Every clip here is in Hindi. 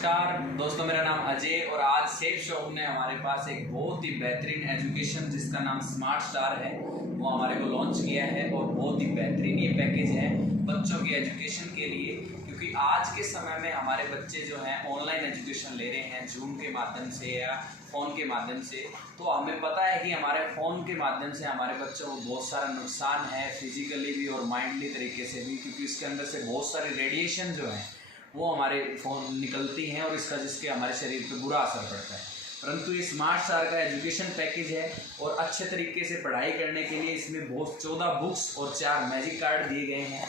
नमस्कार दोस्तों, मेरा नाम अजय और आज सेफ शॉप ने हमारे पास एक बहुत ही बेहतरीन एजुकेशन जिसका नाम स्मार्ट स्टार है वो हमारे को लॉन्च किया है। और बहुत ही बेहतरीन ये पैकेज है बच्चों की एजुकेशन के लिए, क्योंकि आज के समय में हमारे बच्चे जो हैं ऑनलाइन एजुकेशन ले रहे हैं जूम के माध्यम से या फ़ोन के माध्यम से। तो हमें पता है कि हमारे फ़ोन के माध्यम से हमारे बच्चों को बहुत सारा नुकसान है, फिजिकली भी और माइंडली तरीके से भी, क्योंकि इसके अंदर से बहुत सारे रेडिएशन जो हैं वो हमारे फ़ोन निकलती हैं और इसका जिसके हमारे शरीर पे बुरा असर पड़ता है। परंतु ये स्मार्ट स्टार का एजुकेशन पैकेज है और अच्छे तरीके से पढ़ाई करने के लिए इसमें बहुत 14 बुक्स और 4 मैजिक कार्ड दिए गए हैं,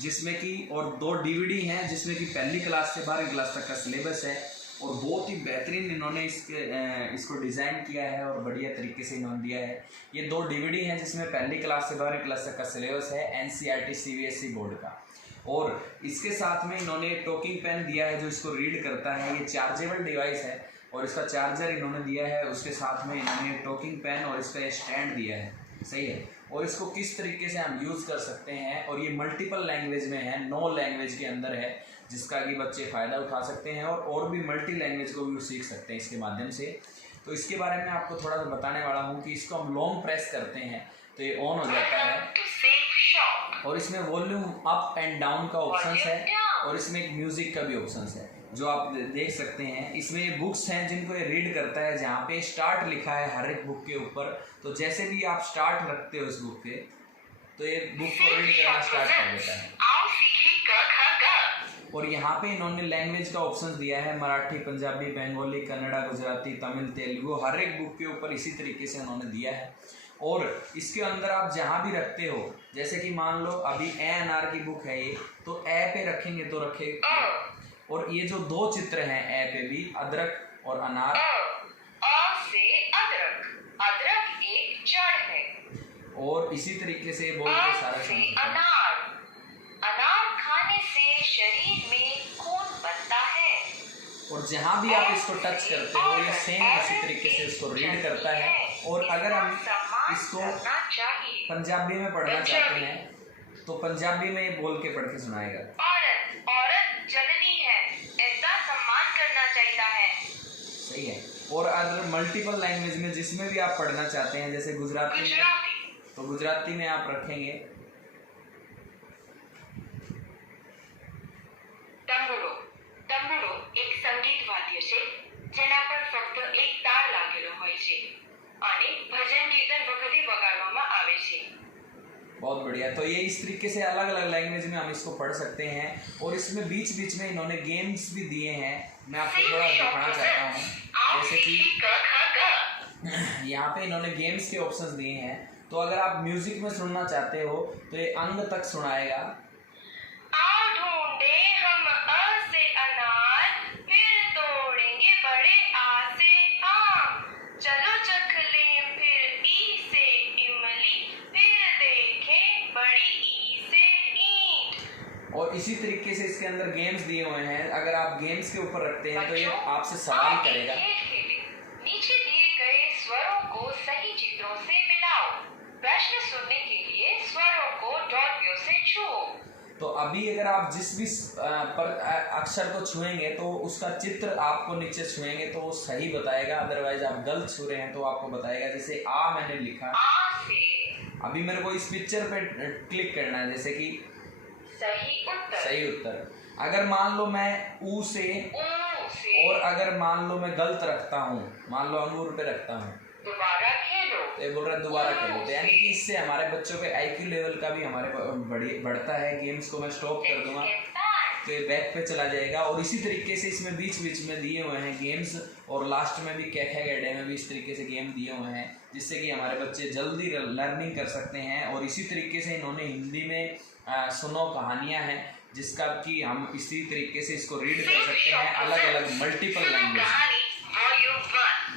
जिसमें कि और 2 DVD हैं जिसमें कि पहली क्लास से 12वीं क्लास तक का सिलेबस है। और बहुत ही बेहतरीन इन्होंने इसको डिज़ाइन किया है और बढ़िया तरीके से इन्होंने दिया है। ये 2 DVD हैं जिसमें पहली क्लास से 12वीं क्लास तक का सिलेबस है NCERT CBSE बोर्ड का। और इसके साथ में इन्होंने टॉकिंग पेन दिया है जो इसको रीड करता है। ये चार्जेबल डिवाइस है और इसका चार्जर इन्होंने दिया है, उसके साथ में इन्होंने टॉकिंग पेन और इसका स्टैंड दिया है। सही है। और इसको किस तरीके से हम यूज़ कर सकते हैं, और ये मल्टीपल लैंग्वेज में है, 9 लैंग्वेज के अंदर है, जिसका कि बच्चे फ़ायदा उठा सकते हैं और भी मल्टी लैंग्वेज को भी सीख सकते हैं इसके माध्यम से। तो इसके बारे में आपको थोड़ा सा बताने वाला हूँ कि इसको हम लॉन्ग प्रेस करते हैं तो ये ऑन हो जाता है और इसमें वॉल्यूम अप एंड डाउन का ऑप्शन है और इसमें एक म्यूज़िक का भी ऑप्शन है जो आप देख सकते हैं। इसमें ये बुक्स हैं जिनको ये रीड करता है, जहाँ पे स्टार्ट लिखा है हर एक बुक के ऊपर। तो जैसे भी आप स्टार्ट रखते हो इस बुक पे तो ये बुक को रीड करना स्टार्ट कर देता है। और यहाँ पे इन्होंने लैंग्वेज का ऑप्शन दिया है, मराठी, पंजाबी, बंगाली, कन्नड़ा, गुजराती, तमिल, तेलुगु, हर एक बुक के ऊपर इसी तरीके से उन्होंने दिया है। और इसके अंदर आप जहाँ भी रखते हो, जैसे कि मान लो अभी ANR की बुक है ये, तो ए पे रखेंगे तो रखेगा। और ये जो 2 चित्र हैं ए पे भी, अदरक और अनार, से अदरक, अदरक एक जड़ है। और इसी तरीके से बोल के सारा से अनार, अनार खाने से शरीर में खून बनता है। और जहाँ भी आप इसको टच करते हो ये सेम उसी तरीके से इसको रीड करता है। और अगर हम इसको पंजाबी में पढ़ना चाहते हैं तो पंजाबी में ये बोल के पढ़ के सुनाएगा। औरत जननी है, ऐसा सम्मान करना चाहिए है। सही है। और अगर मल्टीपल लैंग्वेज में जिसमें भी आप पढ़ना चाहते हैं, जैसे गुजराती में, तो गुजराती में आप रखेंगे तंबुरो। तंबुरो एक संगीत वाद्य છે જેના પર ફક્ત એક તાર લાગેલો હોય છે અને ભજન કીર્તન વખતે વગાડવામાં આવે છે। बहुत बढ़िया। तो ये इस तरीके से अलग अलग लैंग्वेज में हम इसको पढ़ सकते हैं। और इसमें बीच बीच में इन्होंने गेम्स भी दिए हैं, मैं आपको थोड़ा दिखाना चाहता हूँ। जैसे कि यहाँ पे इन्होंने गेम्स के ऑप्शंस दिए हैं। तो अगर आप म्यूजिक में सुनना चाहते हो तो ये अंग तक सुनाएगा। और इसी तरीके से इसके अंदर गेम्स दिए हुए हैं, अगर आप गेम्स के ऊपर रखते हैं तो ये आपसे सवाल करेगा। नीचे दिए गए स्वरों को सही चित्रों से मिलाओ। प्रश्न सुनने के लिए स्वरों को डॉट से छुओ। तो अभी अगर आप जिस भी अक्षर को छुएंगे तो उसका चित्र आपको नीचे छुएंगे तो वो सही बताएगा, अदरवाइज आप गलत छू रहे हैं तो आपको बताएगा। जैसे आ मैंने लिखा, अभी मेरे को इस पिक्चर पे क्लिक करना है, जैसे कि सही उत्तर। अगर मान लो मैं ऊ से और अगर मान लो मैं गलत रखता हूँ, मान लो अंगूर पे रखता हूँ, दोबारा खेलो, तो ये बोल रहा है दोबारा खेलो। तो यानी कि इससे हमारे बच्चों के IQ लेवल का भी हमारे बढ़ता है। गेम्स को मैं स्टॉप कर दूंगा तो ये बैक पे चला जाएगा। और इसी तरीके से इसमें बीच बीच में दिए हुए हैं गेम्स, और लास्ट में भी क्या गड्ढे में भी इस तरीके से गेम दिए हुए हैं, जिससे कि हमारे बच्चे जल्दी लर्निंग कर सकते हैं। और इसी तरीके से इन्होंने हिंदी में सुनो कहानियाँ हैं, जिसका कि हम इसी तरीके से इसको रीड कर सकते हैं अलग अलग मल्टीपल लैंग्वेज।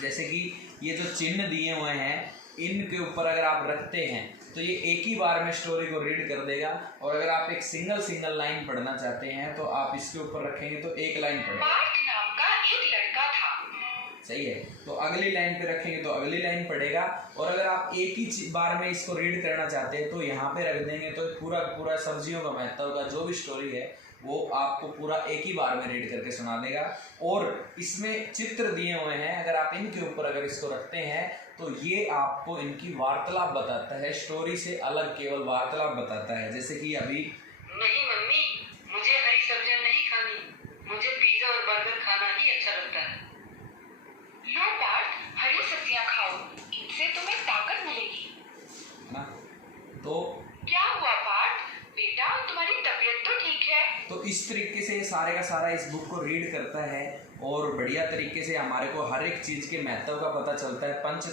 जैसे कि ये जो चिन्ह दिए हुए हैं इनके ऊपर अगर आप रखते हैं तो ये एक ही बार में स्टोरी को रीड कर देगा। और अगर आप एक सिंगल लाइन पढ़ना चाहते हैं तो आप इसके ऊपर रखेंगे तो एक लाइन पढ़ेगा। नाम का एक लड़का था। सही है। तो अगली लाइन पे रखेंगे तो अगली लाइन पढ़ेगा। और अगर आप एक ही बार में इसको रीड करना चाहते हैं तो यहाँ पे रख देंगे तो पूरा सब्जियों का महत्व का जो भी स्टोरी है वो आपको पूरा एक ही बार में रीड करके सुना देगा। और इसमें चित्र दिए हुए हैं, अगर आप इनके ऊपर अगर इसको रखते हैं तो ये आपको इनकी वार्तालाप बताता है, स्टोरी से अलग केवल वार्तालाप बताता है। जैसे कि अभी नहीं मम्मी, मुझे हरी सब्जियां नहीं खानी, मुझे पिज्जा और बर्गर खाना ही अच्छा लगता है। लो पार्थ, हरी सब्जियां खाओ, इनसे तुम्हें ताकत मिलेगी। है ना। तो क्या हुआ पार्थ? बेटा, तुम्हारी तबीयत तो ठीक है? तो इस तरीके से ये सारे का सारा इस बुक को रीड करता है और बढ़िया तरीके से हमारे को हर एक चीज़ के महत्व का पता चलता है। पंच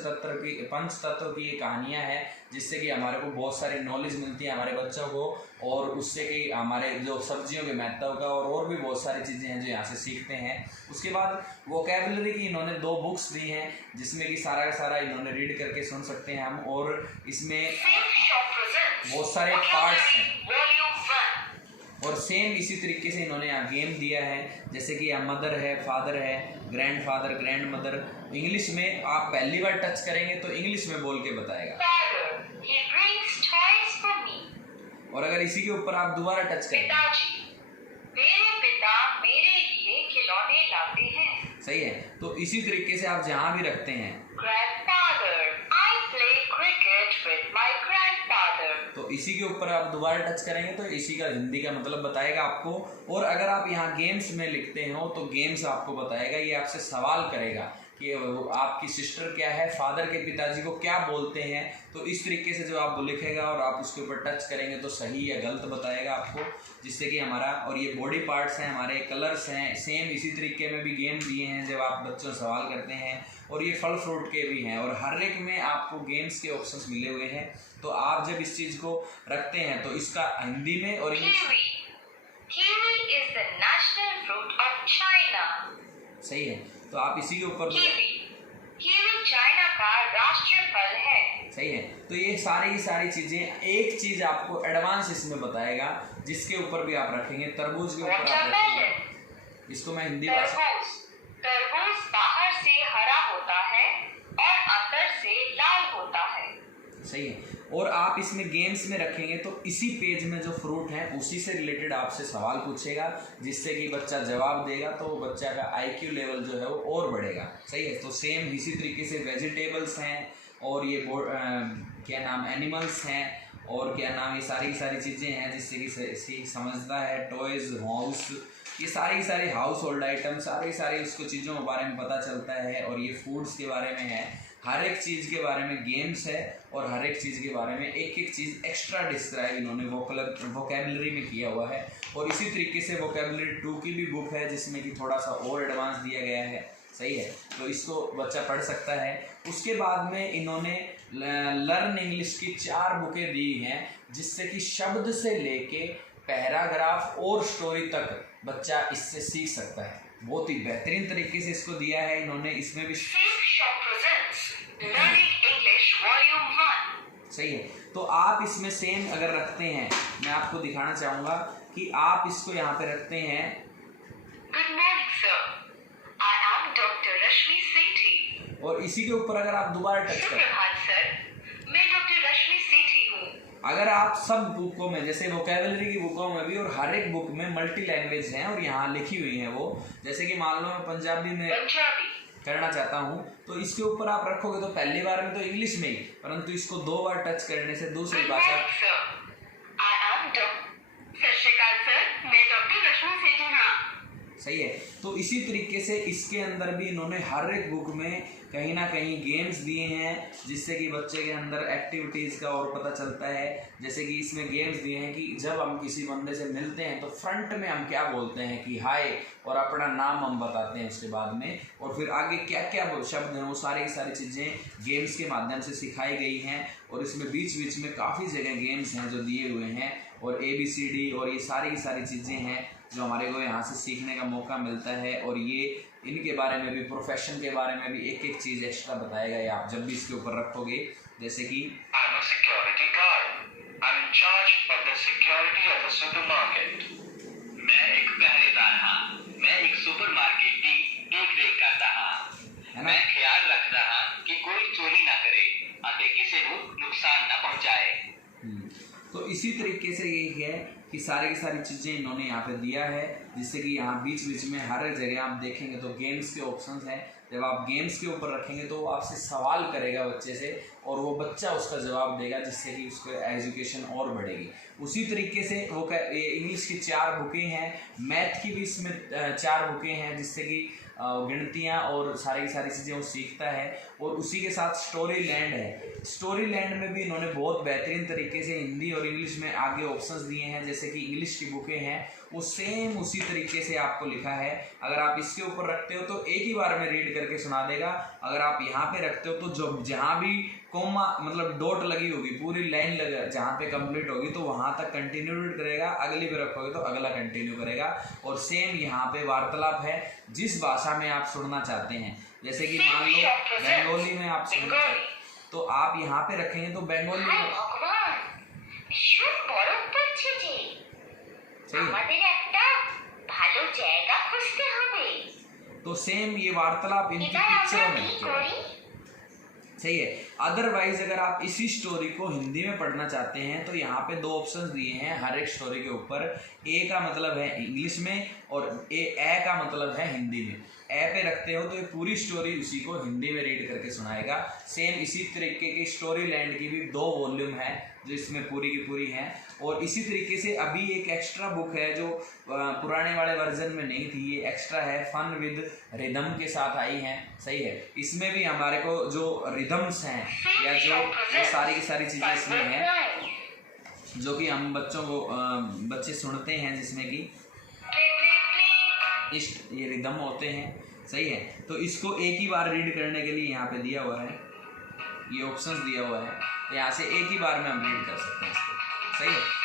तत्व की ये कहानियाँ हैं जिससे कि हमारे को बहुत सारी नॉलेज मिलती है हमारे बच्चों को, और उससे कि हमारे जो सब्जियों के महत्व का और भी बहुत सारी चीज़ें हैं जो यहाँ से सीखते हैं। उसके बाद वोकैबुलरी की इन्होंने 2 बुक्स दी हैं जिसमें कि सारा का सारा इन्होंने रीड करके सुन सकते हैं हम, और इसमें बहुत सारे पार्ट्स हैं। और सेम इसी तरीके से इन्होंने यहाँ गेम दिया है, जैसे कि यहाँ मदर है, फादर है, grand father, grand mother. English में आप पहली बार टच करेंगे तो इंग्लिश में बोल के बताएगा, और अगर इसी के ऊपर आप दोबारा टच करेंगे, पिताजी, मेरे पिता मेरे लिए खिलौने लाते हैं। सही है। तो इसी तरीके से आप जहाँ भी रखते हैं, Grandfather, I play cricket with my grandfather. तो इसी के ऊपर आप दोबारा टच करेंगे तो इसी का हिंदी का मतलब बताएगा आपको। और अगर आप यहाँ गेम्स में लिखते हो तो गेम्स आपको बताएगा, ये आपसे सवाल करेगा कि आपकी सिस्टर क्या है, फादर के पिताजी को क्या बोलते हैं। तो इस तरीके से जो आप लिखेगा और आप उसके ऊपर टच करेंगे तो सही या गलत बताएगा आपको, जिससे कि हमारा, और ये बॉडी पार्ट्स हैं हमारे, कलर्स हैं, सेम इसी तरीके में भी गेम दिए हैं जब आप बच्चों से सवाल करते हैं, और ये फल फ्रूट के भी हैं, और हर एक में आपको गेम्स के ऑप्शंस मिले हुए हैं। तो आप जब इस चीज़ को रखते हैं तो इसका हिंदी में और English. Kiwi is the national fruit of China. सही है। तो आप इसी के ऊपर कीवी चाइना का राष्ट्रीय फल है। सही है। तो ये सारी की सारी चीजें, एक चीज आपको एडवांस इसमें बताएगा जिसके ऊपर भी आप रखेंगे, तरबूज के ऊपर आप रखेंगे। इसको मैं हिंदी भाषा, तरबूज बाहर से हरा होता है और अंदर से लाल होता है। सही है। और आप इसमें गेम्स में रखेंगे तो इसी पेज में जो फ्रूट है उसी से रिलेटेड आपसे सवाल पूछेगा, जिससे कि बच्चा जवाब देगा तो बच्चा का IQ लेवल जो है वो और बढ़ेगा। सही है। तो सेम इसी तरीके से वेजिटेबल्स हैं, और ये क्या नाम, एनिमल्स हैं, और क्या नाम, ये सारी चीज़ें हैं जिससे कि समझता है। टॉयज़, हाउस, ये सारी हाउस होल्ड आइटम, सारी उसको चीज़ों के बारे में पता चलता है। और ये फूड्स के बारे में है, हर एक चीज़ के बारे में गेम्स है, और हर एक चीज़ के बारे में एक चीज़ एक्स्ट्रा डिस्क्राइब इन्होंने वोकैबुलरी में किया हुआ है। और इसी तरीके से वोकैबुलरी 2 की भी बुक है जिसमें कि थोड़ा सा और एडवांस दिया गया है। सही है। तो इसको बच्चा पढ़ सकता है। उसके बाद में इन्होंने लर्न इंग्लिश की 4 बुकें दी हैं जिससे कि शब्द से लेके पैराग्राफ और स्टोरी तक बच्चा इससे सीख सकता है। बहुत ही बेहतरीन तरीके से इसको दिया है इन्होंने। इसमें भी सही है। तो आप इसमें सेम अगर रखते हैं, मैं आपको दिखाना चाहूँगा कि आप इसको यहाँ पे रखते हैं। Good morning sir, I am doctor Rashmi Sethi. और इसी के ऊपर अगर आप दोबारा टच करें, सर, मैं डॉक्टर रश्मि सेठी हूँ। अगर आप सब बुकों में, जैसे वोकैबुलरी की बुकों में भी और हर एक बुक में मल्टी लैंग्वेज हैं और यहाँ लिखी हुई हैं वो, जैसे कि मान लो मैं पंजाबी में करना चाहता हूँ तो इसके ऊपर आप रखोगे तो पहली बार में तो इंग्लिश में ही, परंतु इसको 2 बार टच करने से दूसरी भाषा। सही है। तो इसी तरीके से इसके अंदर भी इन्होंने हर एक बुक में कहीं ना कहीं गेम्स दिए हैं जिससे कि बच्चे के अंदर एक्टिविटीज़ का और पता चलता है। जैसे कि इसमें गेम्स दिए हैं कि जब हम किसी बंदे से मिलते हैं तो फ्रंट में हम क्या बोलते हैं कि हाय, और अपना नाम हम बताते हैं उसके बाद में, और फिर आगे क्या क्या शब्द हैं वो सारी की सारी चीज़ें गेम्स के माध्यम से सिखाई गई हैं। और इसमें बीच बीच में काफ़ी जगह गेम्स हैं जो दिए हुए हैं, और ABCD और ये सारी की सारी चीज़ें हैं जो हमारे को यहाँ से सीखने का मौका मिलता है। और ये इनके बारे में भी, प्रोफेशन के बारे में भी एक चीज़ एक्स्ट्रा बताएगा ये आप जब भी इसके ऊपर रखोगे। जैसे कि security guard, I am in charge of the security of the supermarket. मैं एक पहरेदार हाँ, मैं एक सुपरमार्केट की देख रेख करता हाँ। मैं ख्याल रखता हाँ कि कोई चोरी ना करे और किसी को नुकसान ना पहुंचाए। तो इसी उसी तरीके से ये है कि सारी की सारी चीज़ें इन्होंने यहाँ पे दिया है, जिससे कि यहाँ बीच बीच में हर जगह आप देखेंगे तो गेम्स के ऑप्शंस हैं। जब आप गेम्स के ऊपर रखेंगे तो वो आपसे सवाल करेगा बच्चे से, और वो बच्चा उसका जवाब देगा, जिससे कि उसको एजुकेशन और बढ़ेगी। उसी तरीके से वो इंग्लिश की 4 बुकें हैं, मैथ की भी इसमें 4 बुकें हैं, जिससे कि गिनतियाँ और सारी की सारी चीज़ें वो सीखता है। और उसी के साथ स्टोरी लैंड है। स्टोरी लैंड में भी इन्होंने बहुत बेहतरीन तरीके से हिंदी और इंग्लिश में आगे ऑप्शंस दिए हैं। जैसे कि इंग्लिश की बुकें हैं वो सेम उसी तरीके से आपको लिखा है। अगर आप इसके ऊपर रखते हो तो एक ही बार में रीड करके सुना देगा। अगर आप यहाँ पे रखते हो तो जो जहाँ भी कोमा मतलब डॉट लगी होगी, पूरी लाइन लगा जहाँ पे कंप्लीट होगी तो वहाँ तक कंटिन्यू करेगा, अगली पे रखोगे तो अगला कंटिन्यू करेगा। और सेम यहाँ पे वार्तालाप है जिस भाषा में आप सुनना चाहते हैं। जैसे कि मान लो बंगाली में आप सुनना चाहते हैं तो आप यहाँ पे रखेंगे तो बंगाली में तो सेम ये वार्तालाप इनकी पिक्चरों में सही है। अदरवाइज अगर आप इसी स्टोरी को हिंदी में पढ़ना चाहते हैं तो यहाँ पे 2 ऑप्शंस दिए हैं हर एक स्टोरी के ऊपर। ए का मतलब है इंग्लिश में और ए का मतलब है हिंदी में। ए पे रखते हो तो ये पूरी स्टोरी उसी को हिंदी में रीड करके सुनाएगा। सेम इसी तरीके की स्टोरी लैंड की भी 2 वॉल्यूम है जो इसमें पूरी की पूरी हैं। और इसी तरीके से अभी एक एक्स्ट्रा बुक है जो पुराने वाले वर्जन में नहीं थी, ये एक्स्ट्रा है, फन विद रिदम के साथ आई है। सही है। इसमें भी हमारे को जो रिदम्स हैं या जो सारी की सारी चीज़ें इसमें हैं जो कि हम बच्चों को बच्चे सुनते हैं, जिसमें कि ये रिदम होते हैं। सही है। तो इसको एक ही बार रीड करने के लिए यहाँ पे दिया हुआ है, ये ऑप्शंस दिया हुआ है, यहाँ से एक ही बार में हम रीड कर सकते हैं इसको। सही है।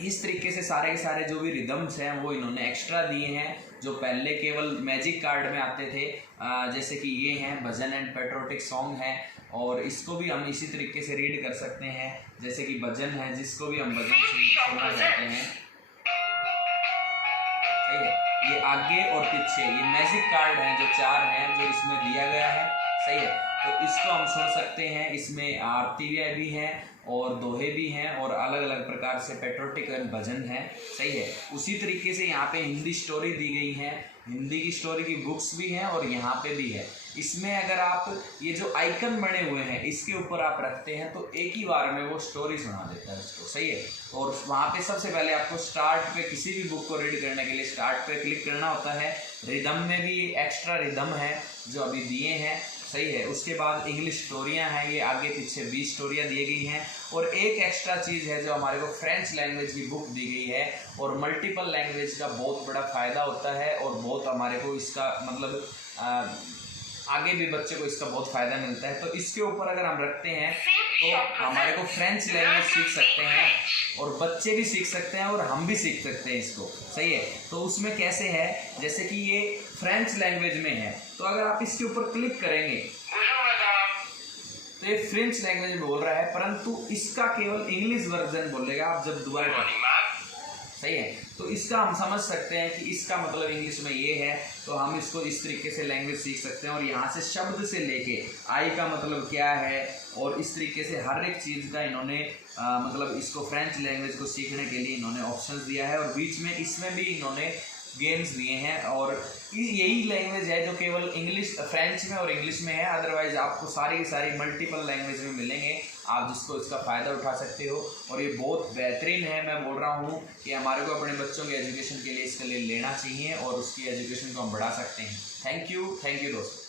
इस तरीके से सारे के सारे जो भी रिदम्स हैं वो इन्होंने एक्स्ट्रा दिए हैं, जो पहले केवल मैजिक कार्ड में आते थे। जैसे कि ये हैं भजन एंड पेट्रोटिक सॉन्ग हैं, और इसको भी हम इसी तरीके से रीड कर सकते हैं। जैसे कि भजन है जिसको भी हम भजन सुनना चाहते हैं। सही है। ये आगे और पीछे ये मैजिक कार्ड हैं जो 4 हैं जो इसमें दिया गया है। सही है। तो इसको हम सुन सकते हैं। इसमें आरतियाँ भी हैं और दोहे भी हैं और अलग अलग प्रकार से पेट्रोटिक भजन हैं। सही है। उसी तरीके से यहाँ पे हिंदी स्टोरी दी गई है, हिंदी की स्टोरी की बुक्स भी हैं और यहाँ पे भी है। इसमें अगर आप ये जो आइकन बने हुए हैं इसके ऊपर आप रखते हैं तो एक ही बार में वो स्टोरी सुना देता है उसको। सही है। और वहाँ पे सबसे पहले आपको स्टार्ट पे किसी भी बुक को रीड करने के लिए स्टार्ट पे क्लिक करना होता है। रिदम में भी एक्स्ट्रा रिदम है जो अभी दिए हैं। सही है। उसके बाद इंग्लिश स्टोरियाँ हैं, ये आगे पीछे 20 स्टोरियाँ दी गई हैं। और एक एक्स्ट्रा चीज़ है जो हमारे को फ्रेंच लैंग्वेज की बुक दी गई है। और मल्टीपल लैंग्वेज का बहुत बड़ा फ़ायदा होता है और बहुत हमारे को इसका मतलब आगे भी बच्चे को इसका बहुत फ़ायदा मिलता है। तो इसके ऊपर अगर हम रखते हैं तो हमारे को फ्रेंच लैंग्वेज सीख सकते हैं और बच्चे भी सीख सकते हैं और हम भी सीख सकते हैं इसको। सही है। तो उसमें कैसे है, जैसे कि ये फ्रेंच लैंग्वेज में है तो अगर आप इसके ऊपर क्लिक करेंगे तो ये फ्रेंच लैंग्वेज में बोल रहा है, परंतु इसका केवल इंग्लिश वर्जन बोलेगा आप जब दोबारा। सही है। तो इसका हम समझ सकते हैं कि इसका मतलब इंग्लिश में ये है, तो हम इसको इस तरीके से लैंग्वेज सीख सकते हैं। और यहाँ से शब्द से लेके आई का मतलब क्या है और इस तरीके से हर एक चीज़ का इन्होंने मतलब इसको फ्रेंच लैंग्वेज को सीखने के लिए इन्होंने ऑप्शंस दिया है। और बीच में इसमें भी इन्होंने गेम्स दिए हैं। और यही लैंग्वेज है जो केवल इंग्लिश फ्रेंच में और इंग्लिश में है। अदरवाइज आपको सारी की सारी मल्टीपल लैंग्वेज में मिलेंगे, आप जिसको इसका फ़ायदा उठा सकते हो। और ये बहुत बेहतरीन है। मैं बोल रहा हूँ कि हमारे को अपने बच्चों के एजुकेशन के लिए इसके लिए लेना चाहिए और उसकी एजुकेशन को हम बढ़ा सकते हैं। थैंक यू दोस्तों।